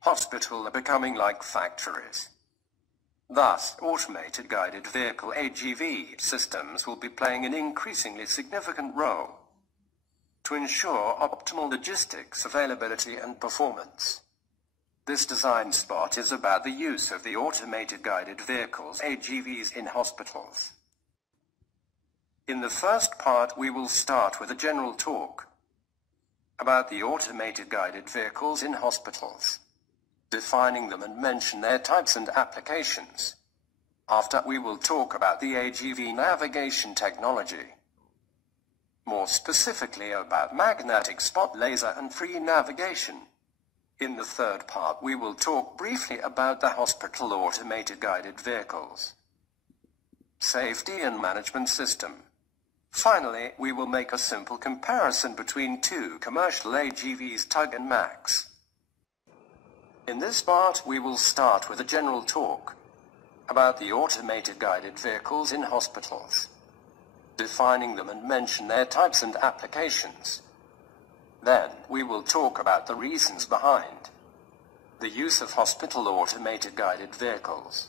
Hospitals are becoming like factories. Thus, automated guided vehicle AGV systems will be playing an increasingly significant role to ensure optimal logistics, availability and performance. This design spot is about the use of the automated guided vehicles AGVs in hospitals. In the first part, we will start with a general talk about the automated guided vehicles in hospitals, defining them and mention their types and applications. After, we will talk about the AGV Navigation Technology, more specifically about magnetic spot laser and free navigation. In the third part, we will talk briefly about the hospital automated guided vehicles, safety and management system. Finally, we will make a simple comparison between two commercial AGVs, TUG and MAX. In this part, we will start with a general talk about the automated guided vehicles in hospitals, defining them and mention their types and applications. Then, we will talk about the reasons behind the use of hospital automated guided vehicles.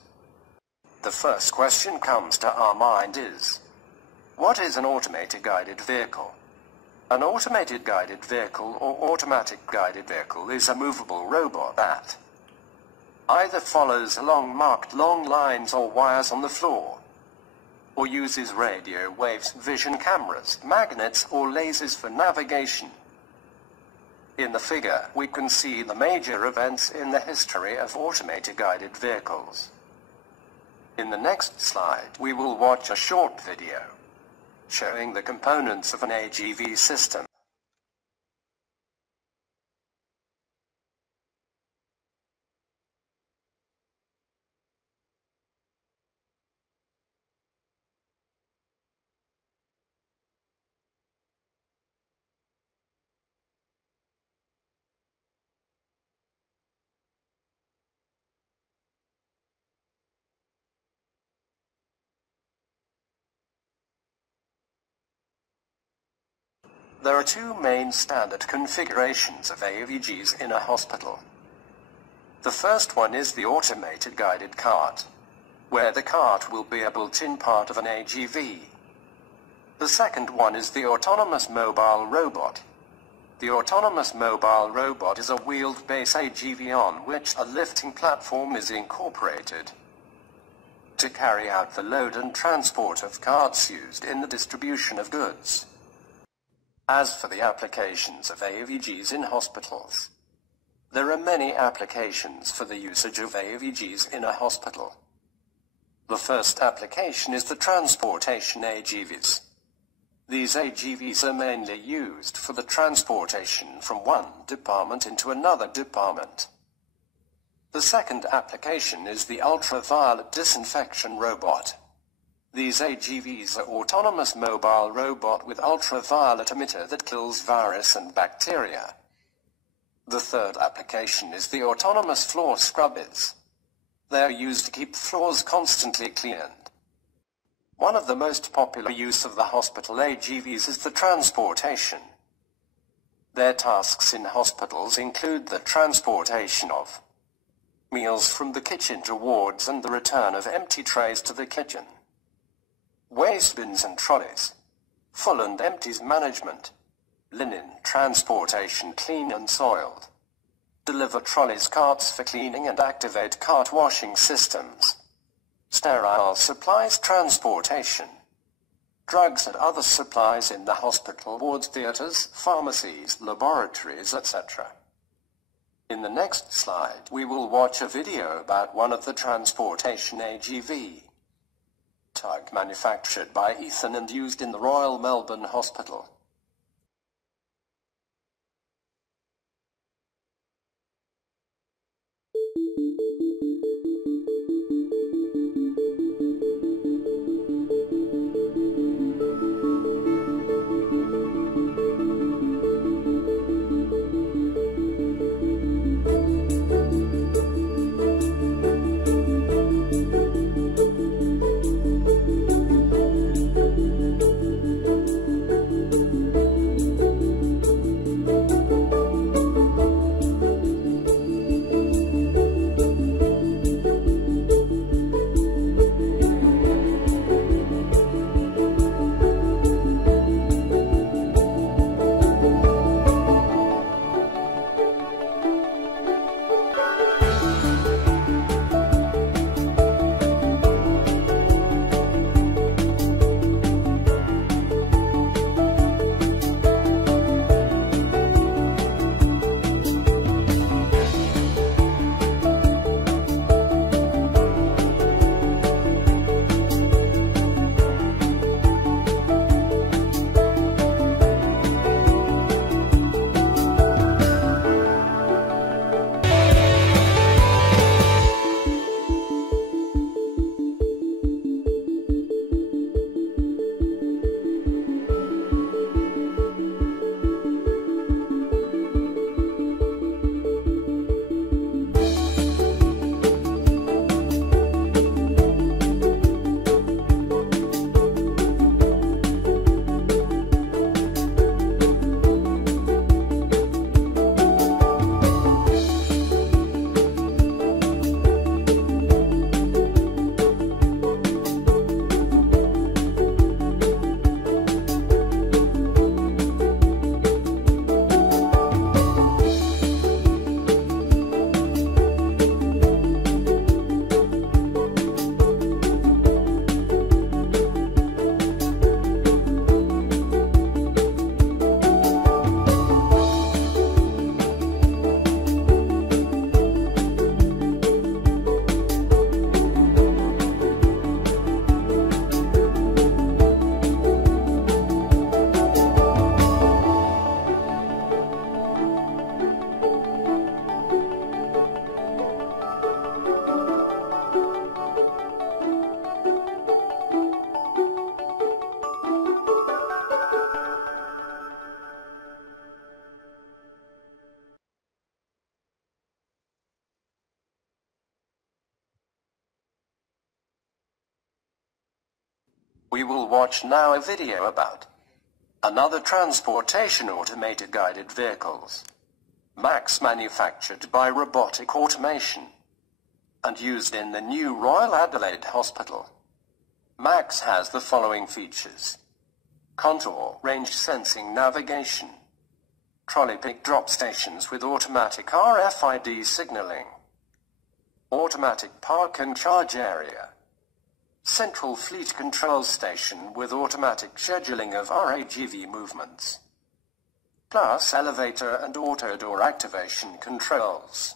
The first question comes to our mind is, what is an automated guided vehicle? An automated guided vehicle or automatic guided vehicle is a movable robot that either follows along marked long lines or wires on the floor, or uses radio waves, vision cameras, magnets or lasers for navigation. In the figure, we can see the major events in the history of automated guided vehicles. In the next slide, we will watch a short video showing the components of an AGV system. There are two main standard configurations of AVGs in a hospital. The first one is the automated guided cart, where the cart will be a built-in part of an AGV. The second one is the autonomous mobile robot. The autonomous mobile robot is a wheeled base AGV on which a lifting platform is incorporated to carry out the load and transport of carts used in the distribution of goods. As for the applications of AVGs in hospitals, there are many applications for the usage of AVGs in a hospital. The first application is the transportation AGVs. These AGVs are mainly used for the transportation from one department into another department. The second application is the ultraviolet disinfection robot. These AGVs are autonomous mobile robot with ultraviolet emitter that kills virus and bacteria. The third application is the autonomous floor scrubbers. They are used to keep floors constantly cleaned. One of the most popular use of the hospital AGVs is the transportation. Their tasks in hospitals include the transportation of meals from the kitchen to wards and the return of empty trays to the kitchen, waste bins and trolleys, full and empties management, linen transportation clean and soiled, deliver trolleys carts for cleaning and activate cart washing systems, sterile supplies transportation, drugs and other supplies in the hospital, wards, theatres, pharmacies, laboratories, etc. In the next slide, we will watch a video about one of the transportation AGV, TUG, manufactured by Ethan and used in the Royal Melbourne Hospital. We will watch now a video about another transportation automated guided vehicles. MAX, manufactured by Robotic Automation and used in the new Royal Adelaide Hospital. MAX has the following features: contour range sensing navigation, trolley pick drop stations with automatic RFID signaling, automatic park and charge area, central fleet control station with automatic scheduling of AGV movements, plus elevator and auto door activation controls.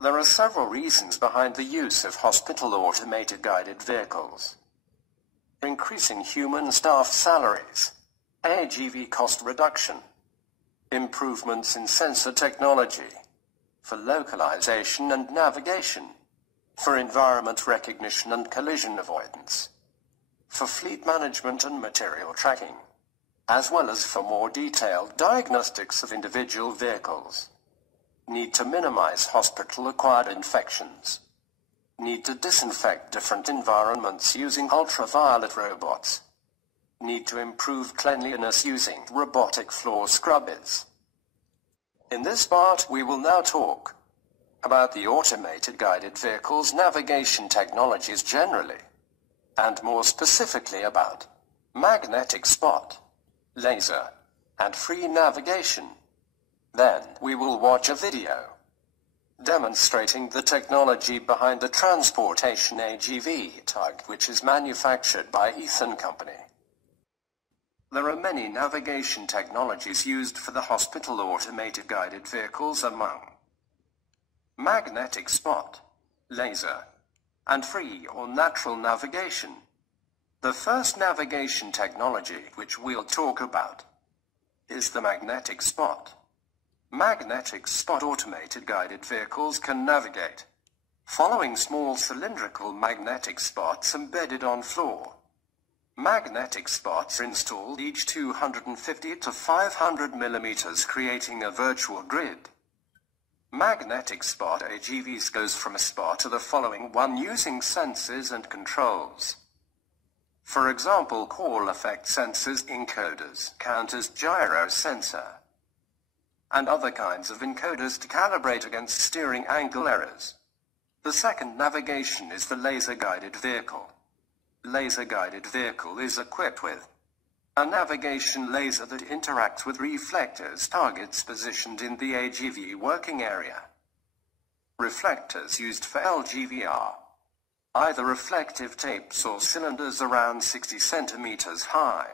There are several reasons behind the use of hospital automated guided vehicles: increasing human staff salaries, AGV cost reduction, improvements in sensor technology, for localization and navigation, for environment recognition and collision avoidance, for fleet management and material tracking, as well as for more detailed diagnostics of individual vehicles. Need to minimize hospital-acquired infections. Need to disinfect different environments using ultraviolet robots. Need to improve cleanliness using robotic floor scrubbers. In this part, we will now talk about the automated guided vehicles navigation technologies generally, and more specifically about magnetic spot, laser, and free navigation. Then, we will watch a video demonstrating the technology behind the transportation AGV TUG, which is manufactured by Ethan Company. There are many navigation technologies used for the hospital automated guided vehicles, among magnetic spot, laser, and free or natural navigation. The first navigation technology which we'll talk about is the magnetic spot. Magnetic spot automated guided vehicles can navigate following small cylindrical magnetic spots embedded on floor. Magnetic spots are installed each 250 to 500 millimeters, creating a virtual grid. Magnetic spot AGVs goes from a spot to the following one using sensors and controls. For example, Hall effect sensors, encoders, counters, gyro sensor, and other kinds of encoders to calibrate against steering angle errors. The second navigation is the laser-guided vehicle. Laser-guided vehicle is equipped with a navigation laser that interacts with reflectors targets positioned in the AGV working area. Reflectors used for LGV are either reflective tapes or cylinders around 60 centimeters high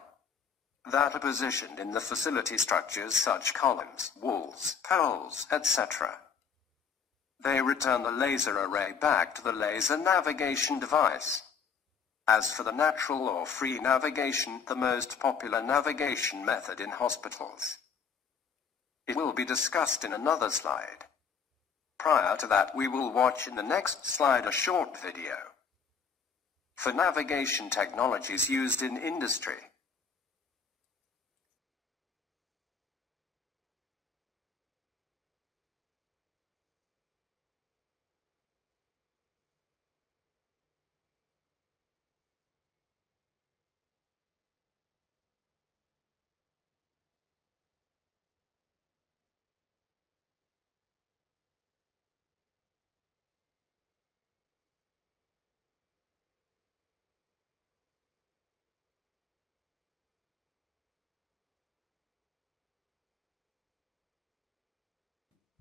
that are positioned in the facility structures such columns, walls, poles, etc. They return the laser array back to the laser navigation device. As for the natural or free navigation, the most popular navigation method in hospitals, it will be discussed in another slide. Prior to that, we will watch in the next slide a short video for navigation technologies used in industry.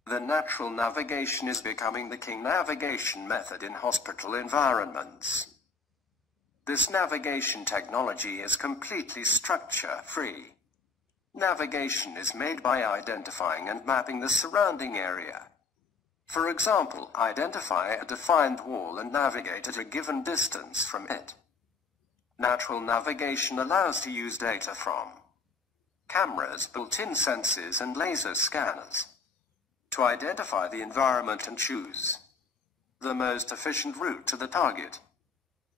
The natural navigation is becoming the king navigation method in hospital environments. This navigation technology is completely structure-free. Navigation is made by identifying and mapping the surrounding area. For example, identify a defined wall and navigate at a given distance from it. Natural navigation allows to use data from cameras, built-in sensors, and laser scanners to identify the environment and choose the most efficient route to the target.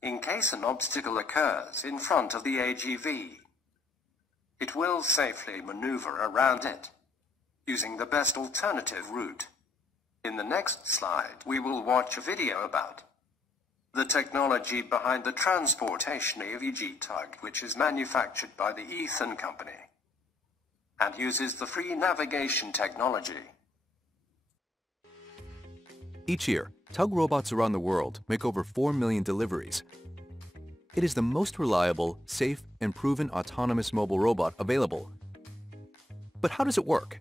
In case an obstacle occurs in front of the AGV, it will safely maneuver around it, using the best alternative route. In the next slide, we will watch a video about the technology behind the transportation AVG TUG, which is manufactured by the Ethan Company and uses the free navigation technology. Each year, TUG robots around the world make over 4 million deliveries. It is the most reliable, safe, and proven autonomous mobile robot available. But how does it work?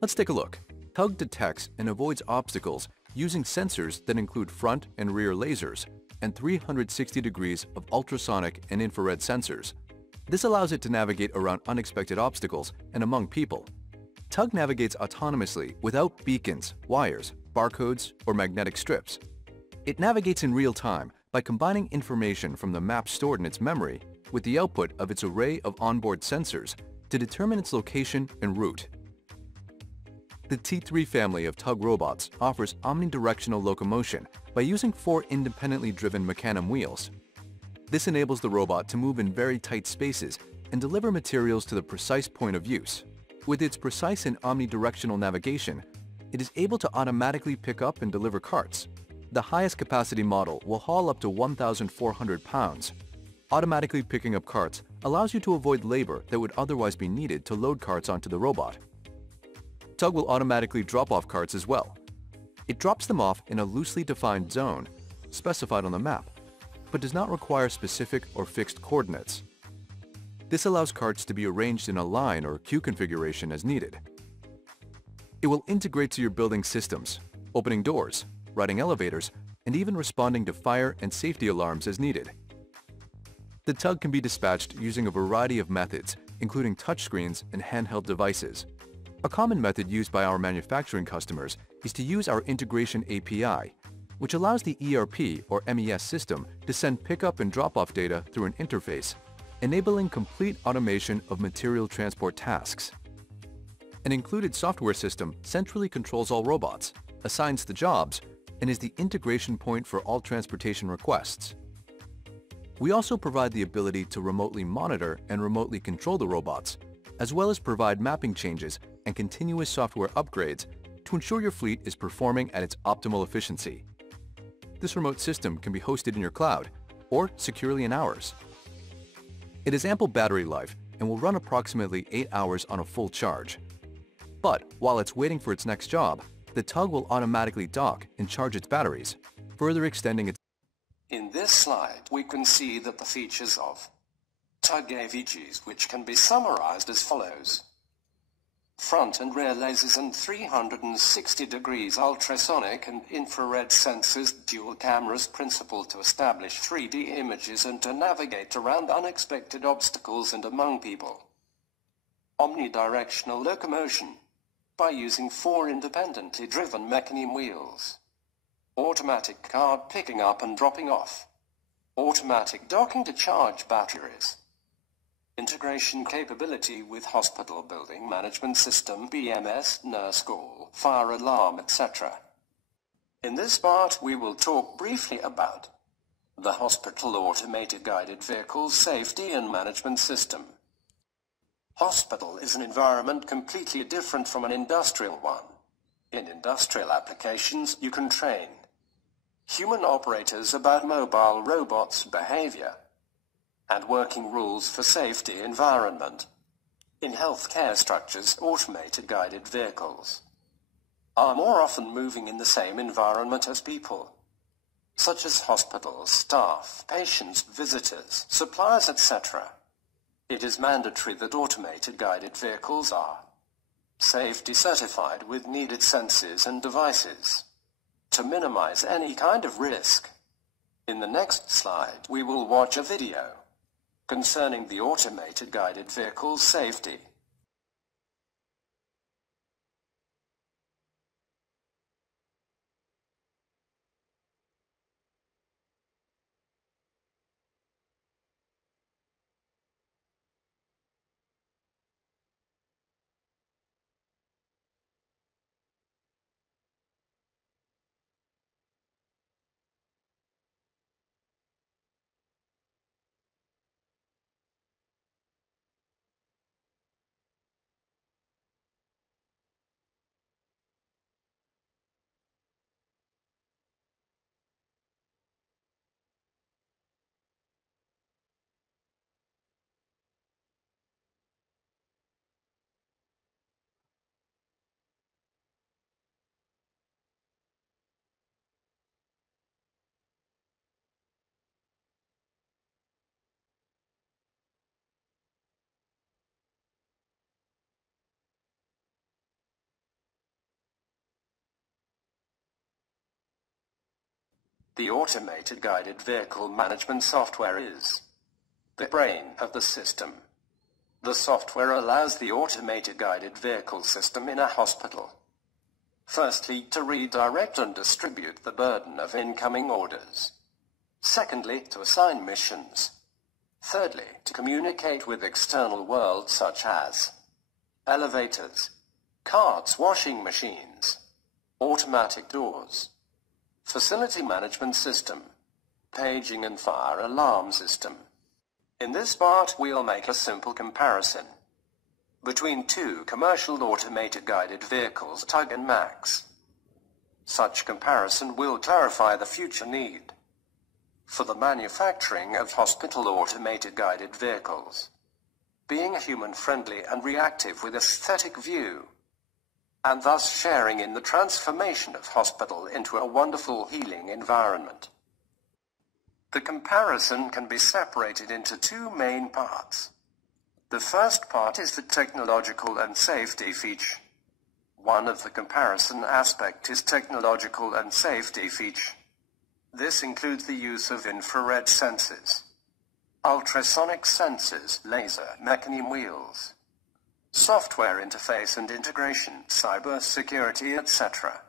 Let's take a look. TUG detects and avoids obstacles using sensors that include front and rear lasers and 360 degrees of ultrasonic and infrared sensors. This allows it to navigate around unexpected obstacles and among people. TUG navigates autonomously without beacons, wires, barcodes, or magnetic strips. It navigates in real time by combining information from the map stored in its memory with the output of its array of onboard sensors to determine its location and route. The T3 family of TUG robots offers omnidirectional locomotion by using 4 independently driven mecanum wheels. This enables the robot to move in very tight spaces and deliver materials to the precise point of use. With its precise and omnidirectional navigation, it is able to automatically pick up and deliver carts. The highest capacity model will haul up to 1,400 pounds. Automatically picking up carts allows you to avoid labor that would otherwise be needed to load carts onto the robot. TUG will automatically drop off carts as well. It drops them off in a loosely defined zone, specified on the map, but does not require specific or fixed coordinates. This allows carts to be arranged in a line or queue configuration as needed. It will integrate to your building systems, opening doors, riding elevators, and even responding to fire and safety alarms as needed. The TUG can be dispatched using a variety of methods, including touchscreens and handheld devices. A common method used by our manufacturing customers is to use our integration API, which allows the ERP or MES system to send pickup and drop-off data through an interface, enabling complete automation of material transport tasks. An included software system centrally controls all robots, assigns the jobs, and is the integration point for all transportation requests. We also provide the ability to remotely monitor and remotely control the robots, as well as provide mapping changes and continuous software upgrades to ensure your fleet is performing at its optimal efficiency. This remote system can be hosted in your cloud or securely in ours. It has ample battery life and will run approximately 8 hours on a full charge. But while it's waiting for its next job, the TUG will automatically dock and charge its batteries, further extending its... In this slide, we can see that the features of TUG AVGs, which can be summarized as follows. Front and rear lasers and 360 degrees ultrasonic and infrared sensors, dual cameras, principle to establish 3D images and to navigate around unexpected obstacles and among people. Omnidirectional locomotion by using 4 independently driven mechanism wheels. Automatic card picking up and dropping off. Automatic docking to charge batteries. Integration capability with hospital building management system, BMS, nurse call, fire alarm, etc. In this part, we will talk briefly about the Hospital Automated Guided Vehicles Safety and Management System. Hospital is an environment completely different from an industrial one. In industrial applications, you can train human operators about mobile robots' behavior and working rules for safety environment. In healthcare structures, automated guided vehicles are more often moving in the same environment as people, such as hospitals, staff, patients, visitors, suppliers, etc. It is mandatory that automated guided vehicles are safety certified with needed sensors and devices to minimize any kind of risk. In the next slide, we will watch a video concerning the automated guided vehicle's safety. The automated guided vehicle management software is the brain of the system. The software allows the automated guided vehicle system in a hospital, firstly, to redirect and distribute the burden of incoming orders. Secondly, to assign missions. Thirdly, to communicate with external worlds such as elevators, carts, washing machines, automatic doors, facility management system, paging and fire alarm system. In this part, we'll make a simple comparison between two commercial automated guided vehicles, TUG and MAX. Such comparison will clarify the future need for the manufacturing of hospital automated guided vehicles, being human-friendly and reactive with aesthetic view, and thus sharing in the transformation of hospital into a wonderful healing environment. The comparison can be separated into two main parts. The first part is the technological and safety feature. One of the comparison aspect is technological and safety feature. This includes the use of infrared sensors, ultrasonic sensors, laser, mechanism wheels, software interface and integration, cyber security, etc.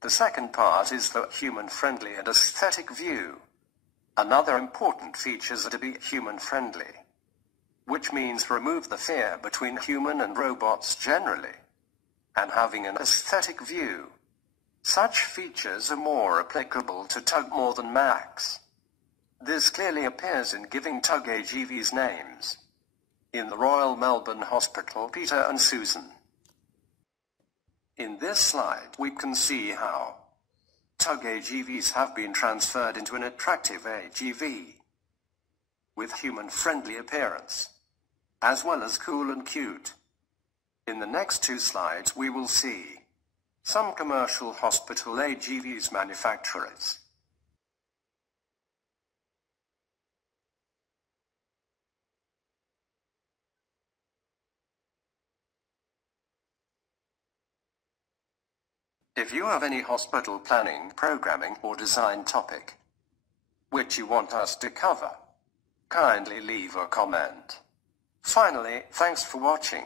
The second part is the human-friendly and aesthetic view. Another important feature is to be human-friendly, which means remove the fear between human and robots generally, and having an aesthetic view. Such features are more applicable to TUG more than MAX. This clearly appears in giving TUG AGVs names. In the Royal Melbourne Hospital, Peter and Susan. In this slide, we can see how TUG AGVs have been transferred into an attractive AGV with human-friendly appearance, as well as cool and cute. In the next two slides, we will see some commercial hospital AGVs manufacturers. If you have any hospital planning, programming, or design topic which you want us to cover, kindly leave a comment. Finally, thanks for watching.